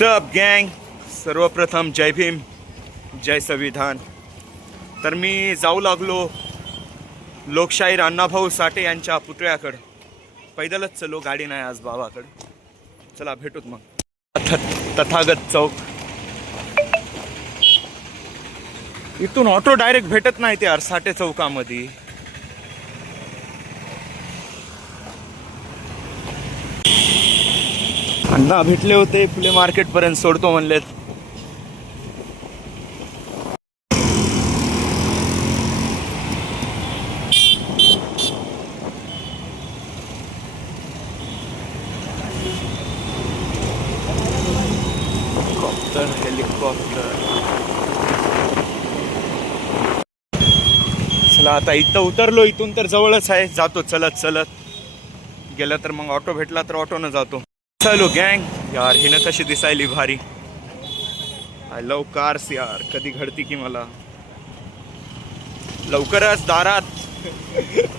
WhatsApp गँग सर्वप्रथम जय भीम जय संविधान. तर मी जाऊ लागलो लोकशाहीर अण्णाभाऊ साठे यांच्या पुतळ्याकडं. पैदलच चलो गाडी नाही आज बाबाकडं. चला भेटूत मग. तथ- तथागत चौक. इथून ऑटो डायरेक्ट भेटत नाही ते यार साठे चौकामध्ये. अण्णा भेटले होते फुले मार्केट पर्यंत सोडतो म्हणलेत. हेलिकॉप्टर हेलिकॉप्टर चला आता इथं उतरलो इथून तर जवळच आहे. जातो चलत चलत. गेलं तर मग ऑटो भेटला तर ऑटोनं जातो. चलो गँग। यार हिनं कशी दिसायली भारी। आय लव कार्स यार कधी घडती की मला? लवकरच दारात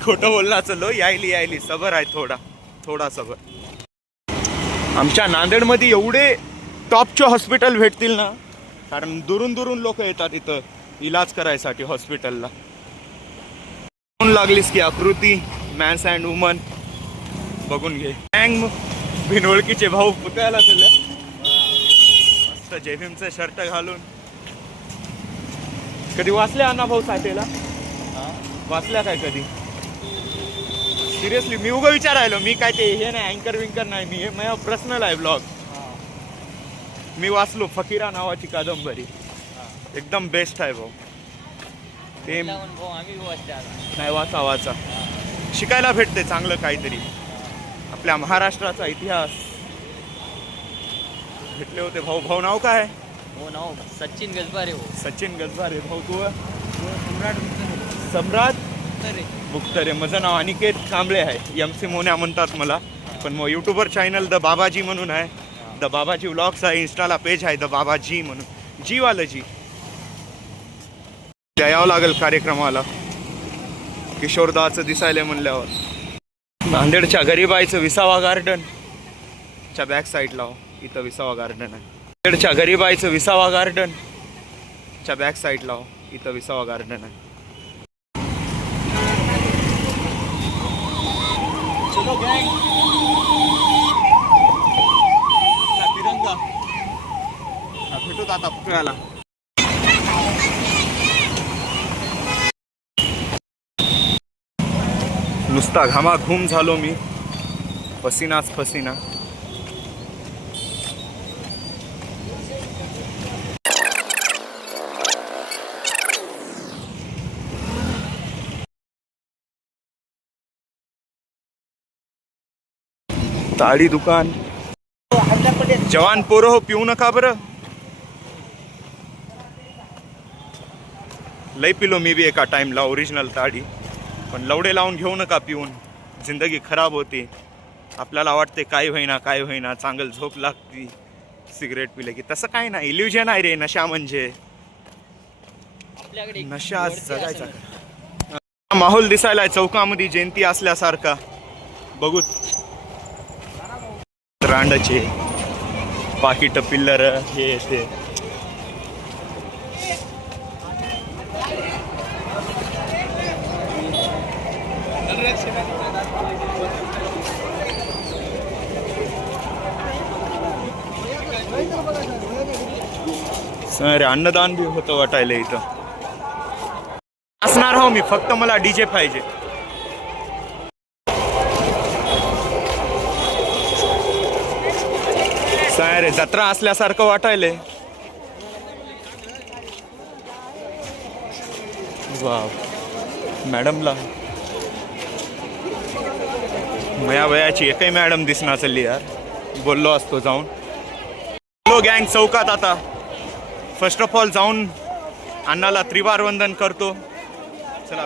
खोटं बोलला चलो यायली यायली सबर आहे थोडा थोडा सबर. आमच्या नांदेडमध्ये एवढे टॉपचे हॉस्पिटल भेटतील ना कारण दुरून दुरून लोक येतात इथं इलाज करायसाठी हॉस्पिटलला. लागलीस की आकृती मॅन्स अँड वुमन बघून घे. गँग बिनओळखीचे भाऊ पुतळ्याला चालल्या मस्त जयभीमचं शर्ट घालून. कधी वाचले अण्णा भाऊ साठेला वाचल्या काय कधी? सिरियसली मी उगं विचारायलो मी काय ते हे नाही अँकर विंकर नाही मी हे माझा पर्सनल आहे ब्लॉग मी वाचलो फकीरा नावाची कादंबरी. एकदम बेस्ट आहे भाऊ. ते नाही वाचा वाचा. शिकायला भेटते चांगलं काहीतरी. आपल्या महाराष्ट्राचा इतिहास. भेटले होते भाऊ. भाऊ नाव काय? हो नाव सचिन गजबारे हो. सचिन गजबारे. भाऊ तू? सम्राट मुक्तरे. माझं नाव अनिकेत कांबळे आहे. एम सी मोन्या म्हणतात मला. पण मग युट्यूबर चॅनल द बाबाजी म्हणून आहे. द बाबाजी व्लॉग्स आहे. इन्स्टाला पेज आहे द बाबाजी म्हणून. जी वालं जी त्या यावं लागेल कार्यक्रमाला. किशोरदाचं दिसायला म्हणल्यावर. नांदेडच्या गरीबाईचं विसावा गार्डन च्या बॅक साईडला हो, इथं विसावा गार्डन आहे. नांदेडच्या गरीबाईचं विसावा गार्डन च्या बॅक साईडला हो, इथं विसावा गार्डन आहे. तिरंगा. भेटूत आता पुतळ्याला नुसता घामाघूम झालो मी. पसीनाच फसिना ताडी दुकान. जवान पोरं हो पिऊ नका बरं. लई पिलो मी बी एका टाइमला ओरिजिनल ताडी. पण लवडे लावून घेऊ नका पिऊन. जिंदगी खराब होते. आपल्याला वाटते काय होईना काय होईना चांगल झोप लागती. सिगरेट पिले की. तसं काय नाही. इल्युजन आहे रे नशा म्हणजे. नशा जगायचा. माहोल दिसायला चौकामध्ये जयंती असल्यासारखा. बघूत रांडाचे. पाकिट पिल्लर हे ते. अरे अन्नदान बी होतं वाटायला इथं. असणार हो मी फक्त मला डीजे पाहिजे. रे जत्रा असल्यासारखं वाटायले वा मॅडमला मया वयाची एकही मॅडम दिसणार चालली यार. बोललो असतो जाऊन. बोलो गँग चौकात आता. फर्स्ट ऑफ ऑल जाऊन अण्णाला त्रिवार वंदन करतो. चला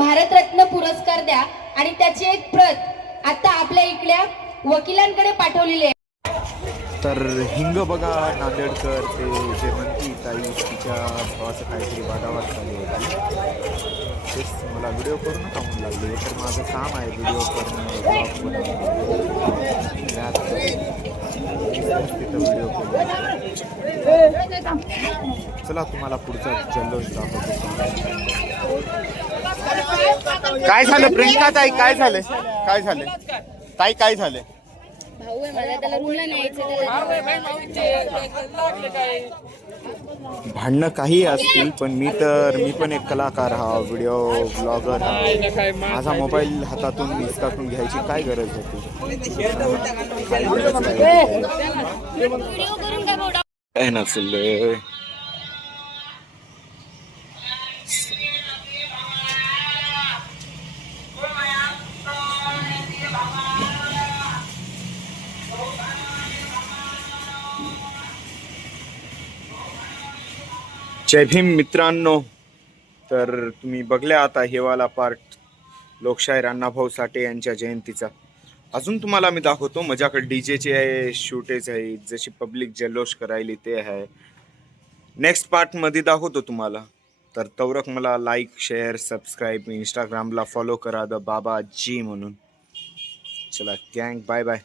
भारतरत्न पुरस्कार द्या आणि त्याची एक प्रत आता आपल्या इथल्या वकिलांकडे पाठवलेली आहे. तर हिंग बघा नांदेडकर ते जे म्हणती ताई तिच्या भावाचं काहीतरी वादावाद चालू होती तेच मला व्हिडिओ करून म्हणू लागले. तर माझं काम आहे व्हिडिओ करणं व्हिडिओ करून चला तुम्हाला पुढचा जल्लोष दाखवतो. काय झालं? प्रियंका ताई काय झालं? काय झालं? ताई काय झालं? भाऊ आहे माझा त्याला रुळला न्यायचं भांडणं काही असतील पण मी तर मी पण एक कलाकार हा व्हिडिओ ब्लॉगर हा. माझा मोबाईल हातातून निसकाटून घ्यायची काय गरज होती? काय नसेल जय भीम मित्रांनो. तर तुम्ही बघल्या आता हेवाला पार्ट लोकशाहीर अण्णाभाऊ साठे यांच्या जयंतीचा. अजून तुम्हाला मी दाखवतो माझ्याकडे डीजेचे आहे शूटेज आहे जशी पब्लिक जल्लोष करायली ते आहे. नेक्स्ट पार्टमध्ये दाखवतो तुम्हाला. तर तवरक मला लाईक शेअर सबस्क्राईब इंस्टाग्रामला फॉलो करा द बाबा जी म्हणून. चला गँग बाय बाय